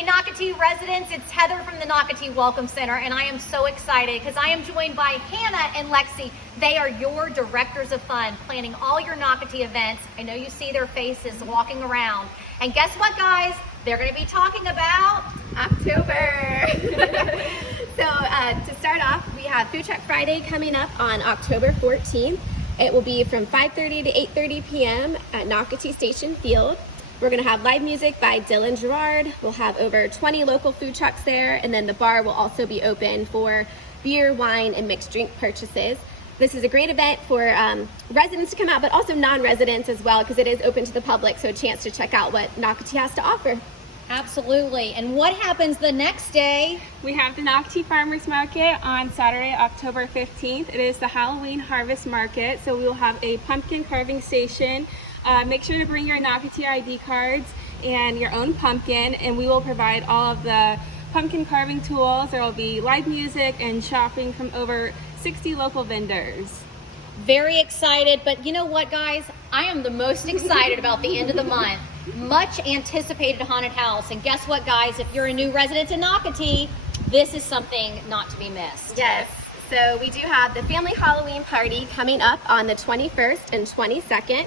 Hey Nocatee residents, it's Heather from the Nocatee Welcome Center, and I am so excited because I am joined by Hannah and Lexi. They are your directors of fun, planning all your Nocatee events. I know you see their faces walking around. And guess what, guys? They're going to be talking about October. So to start off, we have Food Truck Friday coming up on October 14th. It will be from 5:30 to 8:30 p.m. at Nocatee Station Field. We're going to have live music by Dylan Gerard. We'll have over 20 local food trucks there, and then the bar will also be open for beer, wine, and mixed drink purchases. This is a great event for residents to come out, but also non-residents as well, because it is open to the public, so a chance to check out what Nocatee has to offer. Absolutely. And what happens the next day? We have the Nocatee Farmers Market on Saturday, October 15th. It is the Halloween Harvest Market, so we will have a pumpkin carving station. Make sure to bring your Nocatee ID cards and your own pumpkin, and we will provide all of the pumpkin carving tools. There will be live music and shopping from over 60 local vendors. Very excited, but you know what, guys? I am the most excited about the end of the month. Much anticipated haunted house. And guess what, guys? If you're a new resident in Nocatee, this is something not to be missed. Yes, so we do have the Family Halloween Party coming up on the 21st and 22nd.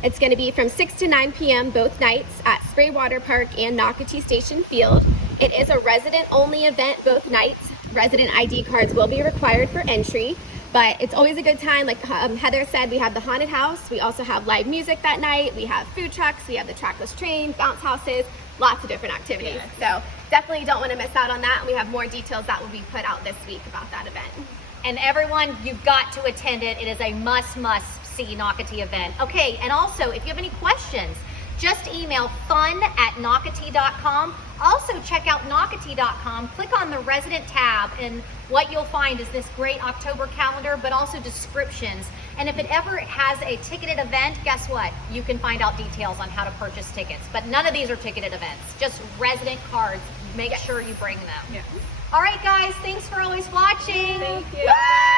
It's going to be from 6 to 9 p.m. both nights at Spray Water Park and Nocatee Station Field. It is a resident-only event both nights. Resident ID cards will be required for entry, but it's always a good time. Like Heather said, we have the haunted house. We also have live music that night. We have food trucks. We have the trackless train, bounce houses, lots of different activities. So definitely don't want to miss out on that. We have more details that will be put out this week about that event. And everyone, you've got to attend it. It is a must-see Nocatee event. Okay, and also, if you have any questions, just email fun@nocatee.com. Also, check out nocatee.com. Click on the resident tab, and what you'll find is this great October calendar, but also descriptions. And if it ever has a ticketed event, guess what? You can find out details on how to purchase tickets. But none of these are ticketed events, just resident cards. Make sure you bring them. Yeah. All right, guys, thanks for always watching. Thank you. Bye.